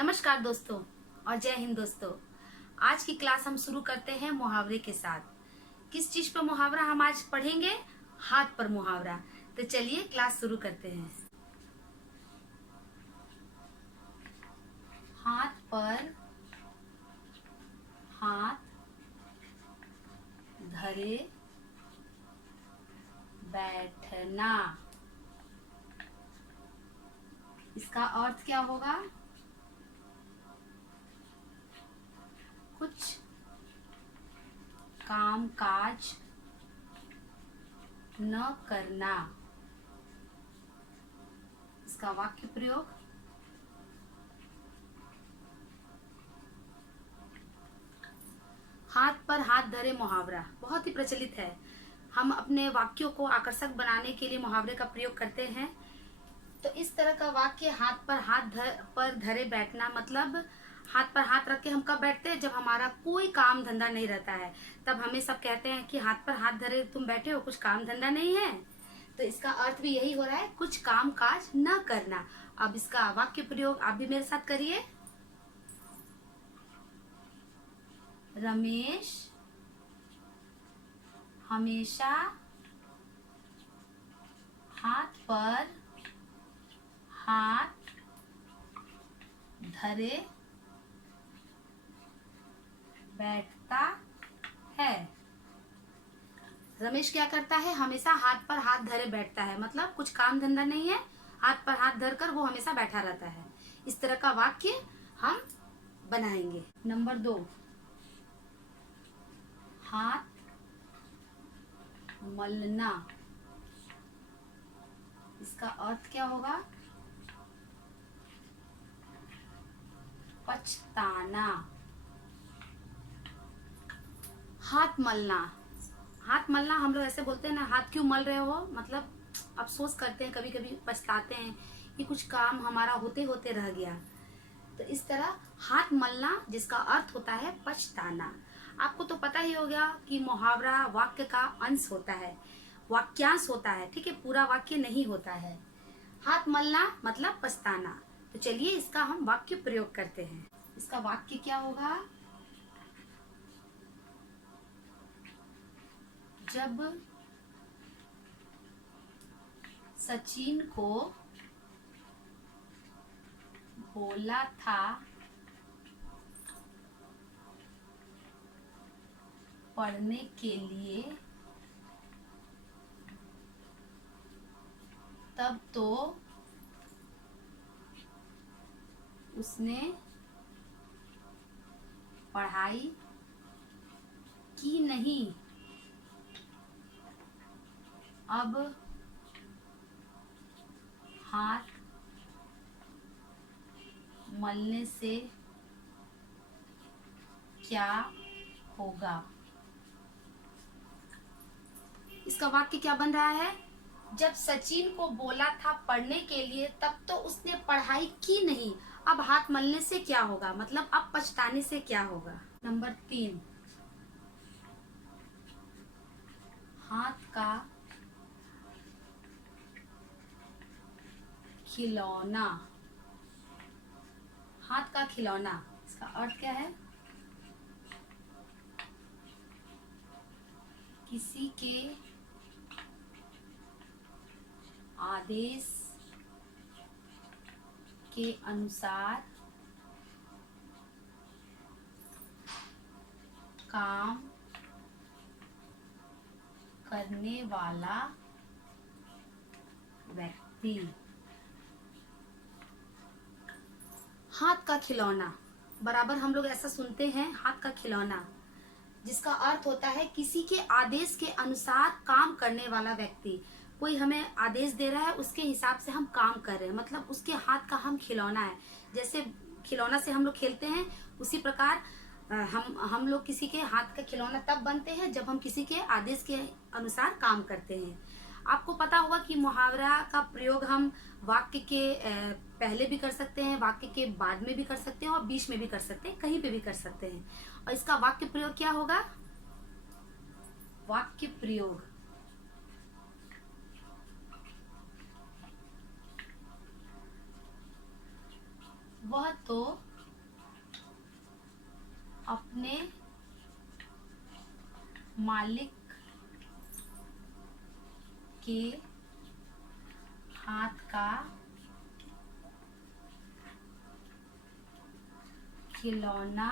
नमस्कार दोस्तों और जय हिंद दोस्तों। आज की क्लास हम शुरू करते हैं मुहावरे के साथ। किस चीज पर मुहावरा हम आज पढ़ेंगे? हाथ पर मुहावरा। तो चलिए क्लास शुरू करते हैं। हाथ पर हाथ धरे बैठना, इसका अर्थ क्या होगा? कुछ काम काज न करना। इसका वाक्य प्रयोग, हाथ पर हाथ धरे मुहावरा बहुत ही प्रचलित है। हम अपने वाक्यों को आकर्षक बनाने के लिए मुहावरे का प्रयोग करते हैं। तो इस तरह का वाक्य, हाथ पर हाथ पर धरे बैठना, मतलब हाथ पर हाथ रख के हम कब बैठते हैं? जब हमारा कोई काम धंधा नहीं रहता है, तब हमें सब कहते हैं कि हाथ पर हाथ धरे तुम बैठे हो, कुछ काम धंधा नहीं है। तो इसका अर्थ भी यही हो रहा है, कुछ काम काज न करना। अब इसका वाक्य प्रयोग आप भी मेरे साथ करिए। रमेश हमेशा हाथ पर हाथ धरे बैठता है। रमेश क्या करता है? हमेशा हाथ पर हाथ धरे बैठता है, मतलब कुछ काम धंधा नहीं है, हाथ पर हाथ धरकर वो हमेशा बैठा रहता है। इस तरह का वाक्य हम बनाएंगे। नंबर 2, हाथ मलना। इसका अर्थ क्या होगा? पछताना। हाथ मलना, हाथ मलना हम लोग ऐसे बोलते हैं ना, हाथ क्यों मल रहे हो, मतलब अफसोस करते हैं, कभी कभी पछताते हैं कि कुछ काम हमारा होते होते रह गया। तो इस तरह हाथ मलना, जिसका अर्थ होता है पछताना। आपको तो पता ही होगा कि मुहावरा वाक्य का अंश होता है, वाक्यांश होता है, ठीक है, पूरा वाक्य नहीं होता है। हाथ मलना मतलब पछताना। तो चलिए इसका हम वाक्य प्रयोग करते हैं। इसका वाक्य क्या होगा? जब सचिन को बोला था पढ़ने के लिए, तब तो उसने पढ़ाई की नहीं। अब हाथ मलने से क्या होगा? इसका वाक्य क्या बन रहा है? जब सचिन को बोला था पढ़ने के लिए, तब तो उसने पढ़ाई की नहीं। अब हाथ मलने से क्या होगा, मतलब अब पछताने से क्या होगा? नंबर 3, हाथ का खिलौना। हाथ का खिलौना, इसका अर्थ क्या है? किसी के आदेश के अनुसार काम करने वाला व्यक्ति। हाथ का खिलौना बराबर हम लोग ऐसा सुनते हैं, हाथ का खिलौना, जिसका अर्थ होता है किसी के आदेश के अनुसार काम करने वाला व्यक्ति। कोई हमें आदेश दे रहा है, उसके हिसाब से हम काम कर रहे हैं, मतलब उसके हाथ का हम खिलौना है। जैसे खिलौना से हम लोग खेलते हैं, उसी प्रकार हम लोग किसी के हाथ का खिलौना तब बनते हैं जब हम किसी के आदेश के अनुसार काम करते हैं। आपको पता होगा कि मुहावरा का प्रयोग हम वाक्य के पहले भी कर सकते हैं, वाक्य के बाद में भी कर सकते हैं और बीच में भी कर सकते हैं, कहीं पे भी कर सकते हैं। और इसका वाक्य प्रयोग क्या होगा? वाक्य प्रयोग, वह तो अपने मालिक के हाथ का खिलौना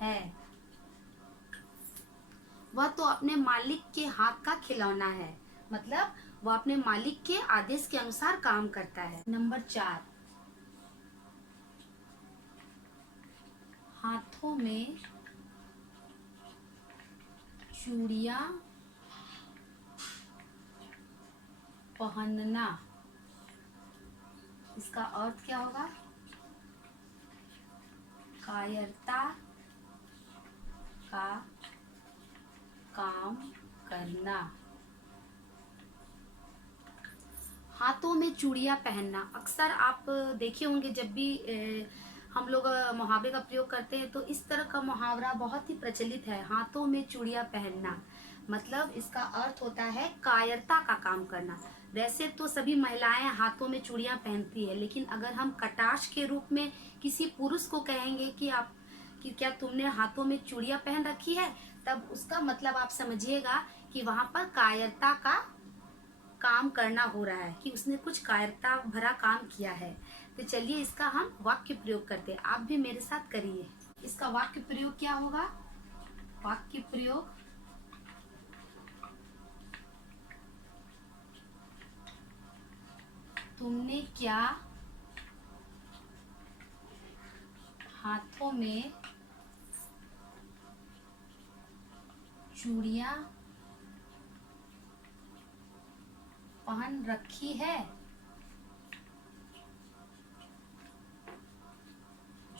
है। वह तो अपने मालिक के हाथ का खिलौना है, मतलब वह अपने मालिक के आदेश के अनुसार काम करता है। नंबर 4, हाथों में चूड़ियां पहनना। इसका अर्थ क्या होगा? कायरता का काम करना। हाथों में चूड़ियां पहनना, अक्सर आप देखे होंगे जब भी हम लोग मुहावरे का प्रयोग करते हैं तो इस तरह का मुहावरा बहुत ही प्रचलित है, हाथों में चूड़ियां पहनना। मतलब इसका अर्थ होता है कायरता का काम करना। वैसे तो सभी महिलाएं हाथों में चूड़ियां पहनती है, लेकिन अगर हम कटाक्ष के रूप में किसी पुरुष को कहेंगे कि क्या तुमने हाथों में चूड़ियां पहन रखी है, तब उसका मतलब आप समझिएगा कि वहां पर कायरता का काम करना हो रहा है, कि उसने कुछ कायरता भरा काम किया है। तो चलिए इसका हम वाक्य प्रयोग करते हैं, आप भी मेरे साथ करिए। इसका वाक्य प्रयोग क्या होगा? वाक्य प्रयोग, तुमने क्या हाथों में चूड़ियां पहन रखी है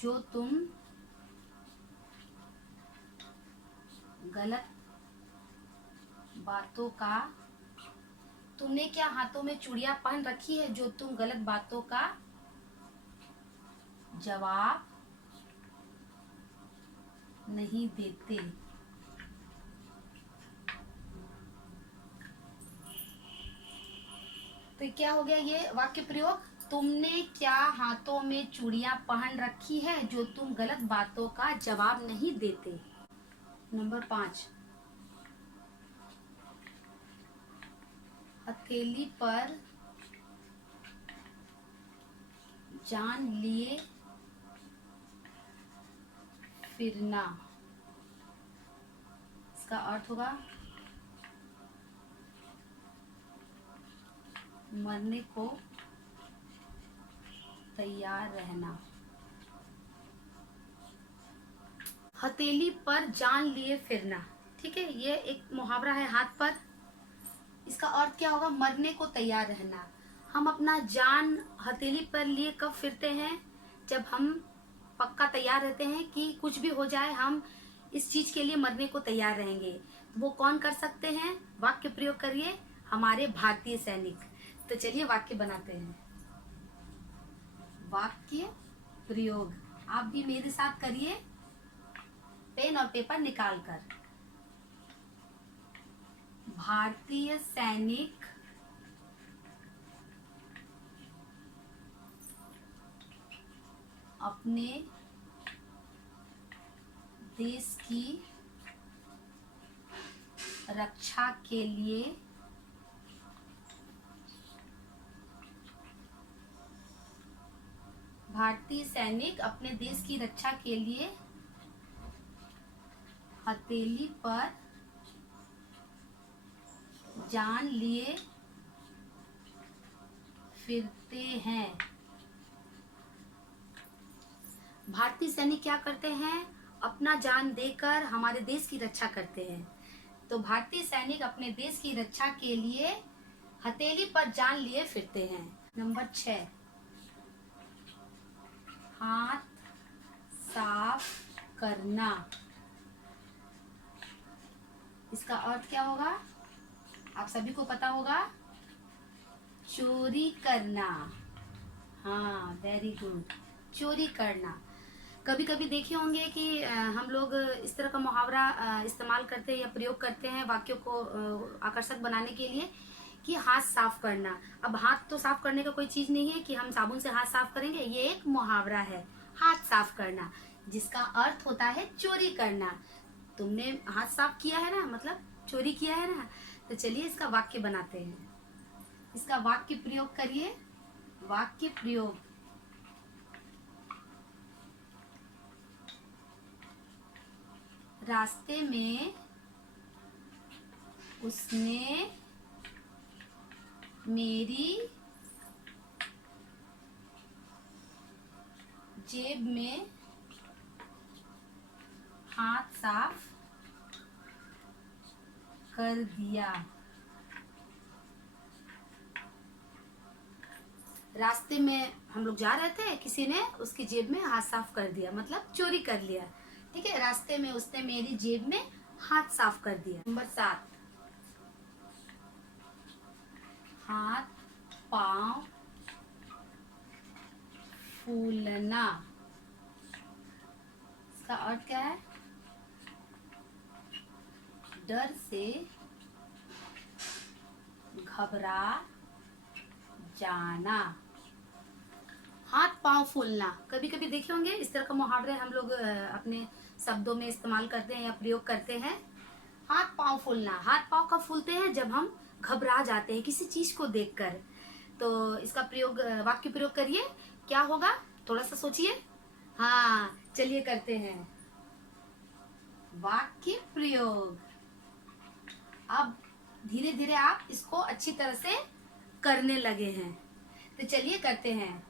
जो तुम गलत बातों का तुमने क्या हाथों में चूड़ियां पहन रखी है जो तुम गलत बातों का जवाब नहीं देते। तो क्या हो गया ये वाक्य प्रयोग? तुमने क्या हाथों में चूड़ियां पहन रखी है जो तुम गलत बातों का जवाब नहीं देते। नंबर 5, हथेली पर जान लिए फिरना। इसका अर्थ होगा मरने को तैयार रहना। हथेली पर जान लिए फिरना, ठीक है, ये एक मुहावरा है, हाथ पर। इसका अर्थ क्या होगा? मरने को तैयार रहना। हम अपना जान हथेली पर लिए कब फिरते हैं? जब हम पक्का तैयार रहते हैं कि कुछ भी हो जाए हम इस चीज के लिए मरने को तैयार रहेंगे। वो कौन कर सकते हैं? वाक्य प्रयोग करिए, हमारे भारतीय सैनिक। तो चलिए वाक्य बनाते हैं। वाक्य प्रयोग आप भी मेरे साथ करिए, पेन और पेपर निकाल कर। भारतीय सैनिक अपने देश की रक्षा के लिए भारतीय सैनिक अपने देश की रक्षा के लिए हथेली पर जान लिए फिरते हैं। भारतीय सैनिक क्या करते हैं? अपना जान देकर हमारे देश की रक्षा करते हैं। तो भारतीय सैनिक अपने देश की रक्षा के लिए हथेली पर जान लिए फिरते हैं। नंबर 6, हाथ साफ करना। इसका अर्थ क्या होगा? आप सभी को पता होगा, चोरी करना। हाँ, वेरी गुड, चोरी करना। कभी कभी देखे होंगे कि हम लोग इस तरह का मुहावरा इस्तेमाल करते हैं या प्रयोग करते हैं वाक्यों को आकर्षक बनाने के लिए, कि हाथ साफ करना। अब हाथ तो साफ करने का कोई चीज नहीं है कि हम साबुन से हाथ साफ करेंगे, ये एक मुहावरा है, हाथ साफ करना। जिसका अर्थ होता है चोरी करना। तुमने हाथ साफ किया है ना, मतलब चोरी किया है ना। तो चलिए इसका वाक्य बनाते हैं। इसका वाक्य प्रयोग करिए। वाक्य प्रयोग। रास्ते में उसने मेरी जेब में हाथ साफ कर दिया। रास्ते में हम लोग जा रहे थे, किसी ने उसकी जेब में हाथ साफ कर दिया, मतलब चोरी कर लिया। ठीक है, रास्ते में उसने मेरी जेब में हाथ साफ कर दिया। नंबर 7, हाथ पांव फूलना। इसका अर्थ क्या है? डर से घबरा जाना। हाथ पांव फूलना, कभी कभी देखे होंगे इस तरह का मुहावरे हम लोग अपने शब्दों में इस्तेमाल करते हैं या प्रयोग करते हैं। हाथ पांव फूलना, हाथ पांव कब फूलते हैं? जब हम घबरा जाते हैं किसी चीज को देखकर। तो इसका प्रयोग, वाक्य प्रयोग करिए। क्या होगा, थोड़ा सा सोचिए। हाँ, चलिए करते हैं वाक्य प्रयोग। अब धीरे धीरे आप इसको अच्छी तरह से करने लगे हैं, तो चलिए करते हैं।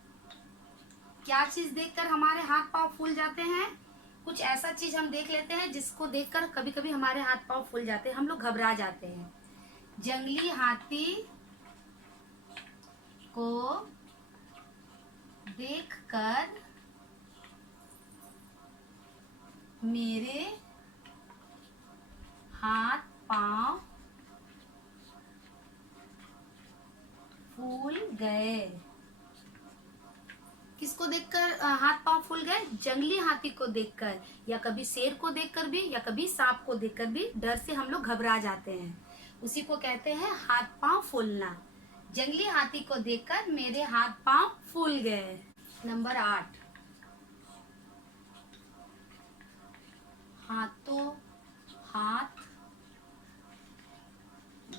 क्या चीज देखकर हमारे हाथ पांव फूल जाते हैं? कुछ ऐसा चीज हम देख लेते हैं जिसको देखकर कभी कभी हमारे हाथ पांव फूल जाते हैं, हम लोग घबरा जाते हैं। जंगली हाथी को देखकर मेरे हाथ पांव फूल गए। किसको देखकर हाथ पांव फूल गए? जंगली हाथी को देखकर, या कभी शेर को देखकर भी, या कभी सांप को देखकर भी डर से हम लोग घबरा जाते हैं। उसी को कहते हैं हाथ पांव फूलना। जंगली हाथी को देखकर मेरे हाथ पांव फूल गए। नंबर 8, हाथों हाथ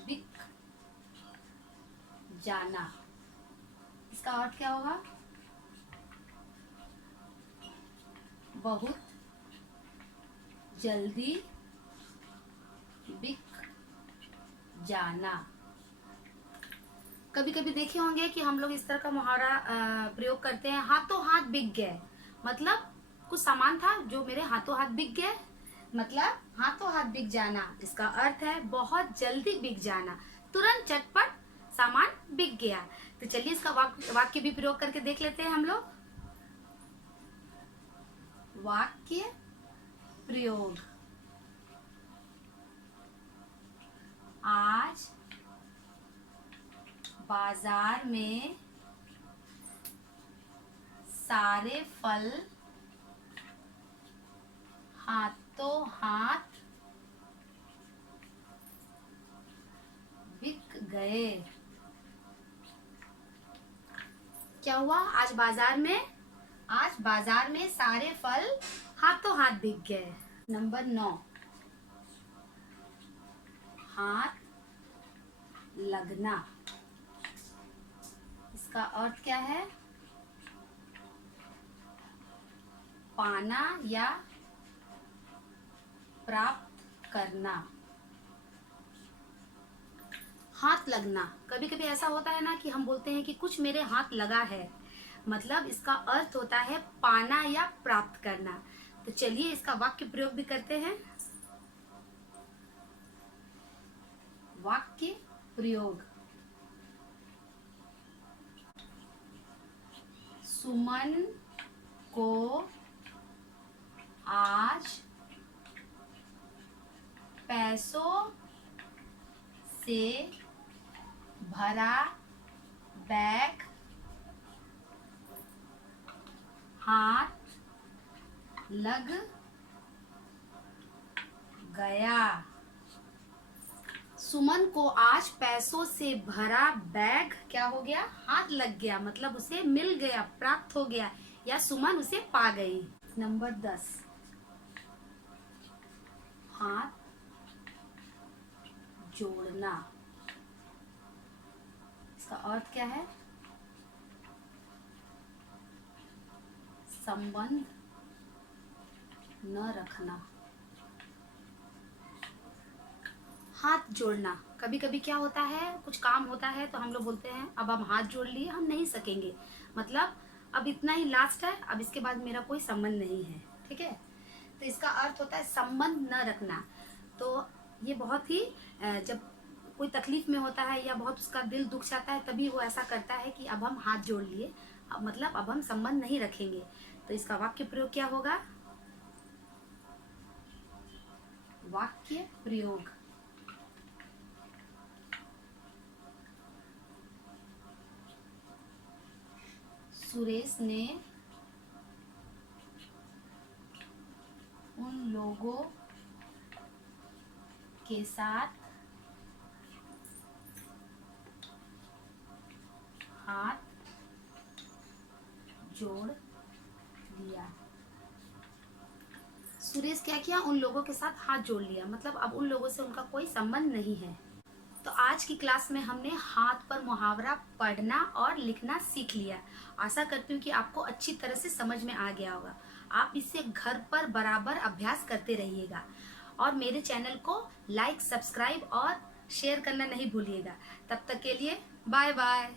बिक जाना। इसका अर्थ क्या होगा? बहुत जल्दी बिक जाना। कभी कभी देखे होंगे कि हम लोग इस तरह का मुहावरा प्रयोग करते हैं, हाथों हाथ बिक गए। मतलब कुछ सामान था जो मेरे हाथों हाथ बिक गए, मतलब हाथों हाथ बिक जाना। इसका अर्थ है बहुत जल्दी बिक जाना, तुरंत झटपट सामान बिक गया। तो चलिए इसका वाक्य भी प्रयोग करके देख लेते हैं हम लोग। वाक्य प्रयोग। आज बाजार में सारे फल हाथों हाथ बिक गए। क्या हुआ? आज बाजार में सारे फल हाथों हाथ बिक गए। नंबर 9, हाथ लगना। इसका अर्थ क्या है? पाना या प्राप्त करना। हाथ लगना, कभी कभी ऐसा होता है ना कि हम बोलते हैं कि कुछ मेरे हाथ लगा है, मतलब इसका अर्थ होता है पाना या प्राप्त करना। तो चलिए इसका वाक्य प्रयोग भी करते हैं। वाक्य प्रयोग। सुमन को आज पैसों से भरा बैग हाथ लग गया। सुमन को आज पैसों से भरा बैग क्या हो गया? हाथ लग गया, मतलब उसे मिल गया, प्राप्त हो गया। या सुमन उसे पा गई। नंबर 10, हाथ जोड़ना। इसका अर्थ क्या है? संबंध न रखना। हाथ जोड़ना, कभी कभी क्या होता है, कुछ काम होता है तो हम लोग बोलते हैं अब हम हाथ जोड़ लिए, हम नहीं सकेंगे, मतलब अब इतना ही लास्ट है, अब इसके बाद मेरा कोई संबंध नहीं है। ठीक है, तो इसका अर्थ होता है संबंध न रखना। तो ये बहुत ही जब कोई तकलीफ में होता है या बहुत उसका दिल दुख जाता है तभी वो ऐसा करता है कि अब हम हाथ जोड़ लिए, मतलब अब हम संबंध नहीं रखेंगे। तो इसका वाक्य प्रयोग क्या होगा? वाक्य प्रयोग, सुरेश ने उन लोगों के साथ हाथ जोड़ लिया। सुरेश क्या किया? उन लोगों के साथ हाथ जोड़ लिया, मतलब अब उन लोगों से उनका कोई संबंध नहीं है। तो आज की क्लास में हमने हाथ पर मुहावरा पढ़ना और लिखना सीख लिया। आशा करती हूँ कि आपको अच्छी तरह से समझ में आ गया होगा। आप इसे घर पर बराबर अभ्यास करते रहिएगा और मेरे चैनल को लाइक, सब्सक्राइब और शेयर करना नहीं भूलिएगा। तब तक के लिए बाय बाय।